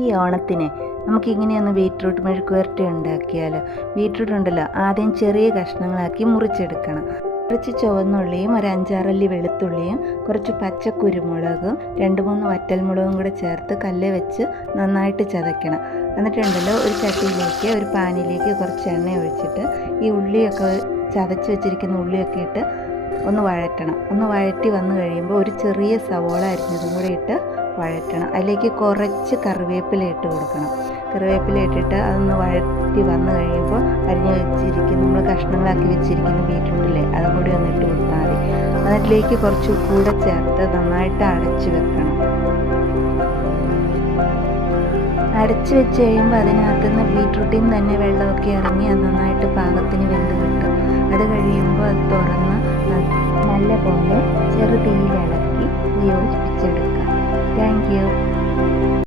ഈ ഓണത്തിന് നമുക്കിങ്ങനെയൊന്ന് ബീറ്റ്റൂട്ട് മെഴുക്കുവരട്ടി ഉണ്ടാക്കിയാലോ. ബീറ്റ്റൂട്ട് ഉണ്ടല്ലോ, ആദ്യം ചെറിയ കഷ്ണങ്ങളാക്കി മുറിച്ചെടുക്കണം. കുറച്ച് ചുവന്നുള്ളിയും ഒരു 5-6 അല്ലി വെളുത്തുള്ളിയും കുറച്ച് പച്ചക്കുരുമുളകും 2-3 വറ്റൽമുളകും കൂടെ ചേർത്ത് കല്ല് വെച്ച് നന്നായിട്ട് ചതയ്ക്കണം. എന്നിട്ടുണ്ടല്ലോ, ഒരു ചട്ടിയിലേക്ക് ഒരു പാനിലേക്ക് കുറച്ച് എണ്ണ ഒഴിച്ചിട്ട് ഈ ഉള്ളിയൊക്കെ ചതച്ച് വെച്ചിരിക്കുന്ന ഉള്ളിയൊക്കെ ഇട്ട് ഒന്ന് വഴറ്റണം. ഒന്ന് വഴറ്റി വന്നു കഴിയുമ്പോൾ ഒരു ചെറിയ സവോള അരിഞ്ഞതും കൂടെ ഇട്ട് വഴറ്റണം. അതിലേക്ക് കുറച്ച് കറിവേപ്പില ഇട്ട് കൊടുക്കണം. കറിവേപ്പില ഇട്ടിട്ട് അതൊന്ന് വഴറ്റി വന്നു കഴിയുമ്പോൾ അരിഞ്ഞ് വെച്ചിരിക്കുന്ന നമ്മൾ കഷ്ണങ്ങളാക്കി വെച്ചിരിക്കുന്ന ബീറ്റ്റൂട്ടില്ലേ, അതും കൂടി ഒന്ന് ഇട്ട് കൊടുത്താൽ മതി. അതിലേക്ക് കുറച്ച് ഉപ്പൂടെ ചേർത്ത് നന്നായിട്ട് അടച്ച് വെക്കണം. അടച്ച് വെച്ച് കഴിയുമ്പോൾ അതിനകത്ത് നിന്ന് ബീറ്റ്റൂട്ടിൽ നിന്ന് തന്നെ വെള്ളമൊക്കെ ഇറങ്ങി അത് നന്നായിട്ട് പാകത്തിന് വെന്ത് കിട്ടും. അത് കഴിയുമ്പോൾ അത് തുറന്ന് നല്ലപോലെ ചെറുതീയിലിളക്കി യോജിപ്പിച്ചെടുക്കാം. Thank U.